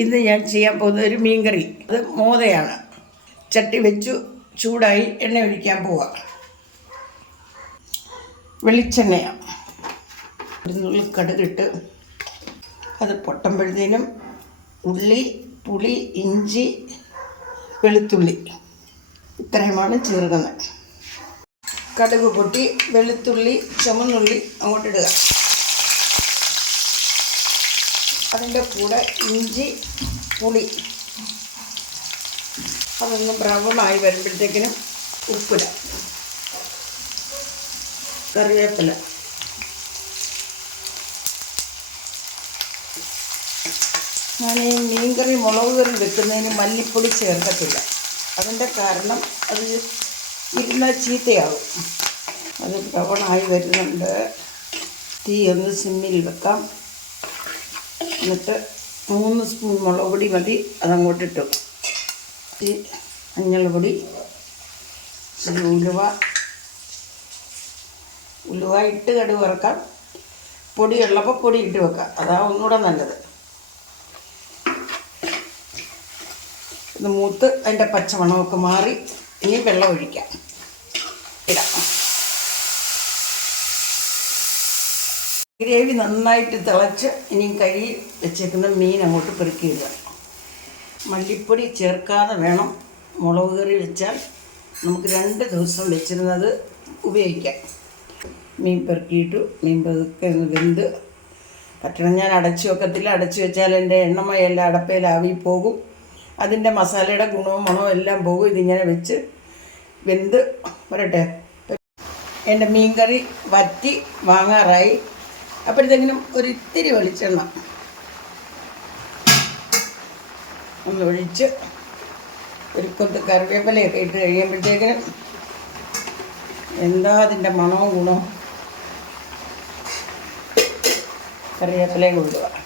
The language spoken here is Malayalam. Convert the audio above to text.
ഇന്ന് ഞാൻ ചെയ്യാൻ പോകുന്ന ഒരു മീൻകറി. അത് മോദയാണ്. ചട്ടി വെച്ചു, ചൂടായി, എണ്ണ ഒഴിക്കാൻ പോവാം. വെളിച്ചെണ്ണയാണ്. ഒരു നുള്ളി കടുകിട്ട് അത് പൊട്ടുമ്പോഴത്തേനും ഉള്ളി, പുളി, ഇഞ്ചി, വെളുത്തുള്ളി ഇത്രയുമാണ് ചേർക്കുന്നത്. കടുക് പൊട്ടി വെളുത്തുള്ളി, ചുമന്നുള്ളി അങ്ങോട്ടിടുക. അതിൻ്റെ കൂടെ ഇഞ്ചി, പുളി അതൊന്ന് ബ്രൗണായി വരുമ്പോഴത്തേക്കിനും ഉപ്പിടാം. കറിവേപ്പില, ഞാൻ ഈ മീൻകറി മുളക് കറി വെക്കുന്നതിന് മല്ലിപ്പൊടി ചേർക്കത്തില്ല. അതിൻ്റെ കാരണം അത് ഇരുന്നാൽ ചീത്തയാകും. അത് ബ്രൗണായി വരുന്നുണ്ട്. തീ ഒന്ന് സിമ്മിൽ വെക്കാം. എന്നിട്ട് 3 സ്പൂൺ മുളക് പൊടി മതി, അതങ്ങോട്ടിട്ടു. ഈ മഞ്ഞൾപ്പൊടി, ഉലുവ ഇട്ട് കടുക് വറക്കാം. പൊടിയുള്ളപ്പോൾ പൊടി ഇട്ട് വെക്കാം, അതാ ഒന്നുകൂടെ നല്ലത്. ഇത് മൂത്ത് അതിൻ്റെ പച്ചമണമൊക്കെ മാറി ഇനി വെള്ളം ഒഴിക്കാം. ഇടാം. ഗ്രേവി നന്നായിട്ട് തിളച്ച് ഇനിയും കഴുകി വെച്ചേക്കുന്ന മീൻ അങ്ങോട്ട് പെറുക്കിയിടുക. മല്ലിപ്പൊടി ചേർക്കാതെ വേണം മുളക് കറി വെച്ചാൽ. നമുക്ക് 2 ദിവസം വെച്ചിരുന്നത് ഉപയോഗിക്കാം. മീൻ പെറുക്കിയിട്ടു. മീൻ പെറുക്കി ഒന്ന് വെന്ത് പറ്റണം. ഞാൻ അടച്ചു വെക്കത്തില്ല. അടച്ചു വെച്ചാൽ എൻ്റെ എണ്ണമയെല്ലാം അടപ്പയിലാവി പോകും. അതിൻ്റെ മസാലയുടെ ഗുണവും മണവും എല്ലാം പോകും. ഇതിങ്ങനെ വെച്ച് വെന്ത് വരട്ടെ. എൻ്റെ മീൻ കറി വറ്റി വാങ്ങാറായി. അപ്പോഴത്തേക്കിനും ഒരിത്തിരി വെളിച്ചെണ്ണ ഒന്ന് ഒഴിച്ച് ഒരു കൊത്ത് കറിവേപ്പിലയൊക്കെ ഇട്ട് കഴിയുമ്പോഴത്തേക്കിനും എന്താ അതിൻ്റെ മണവും ഗുണവും. കറിവേപ്പിലയും കൊണ്ടുപോകാം.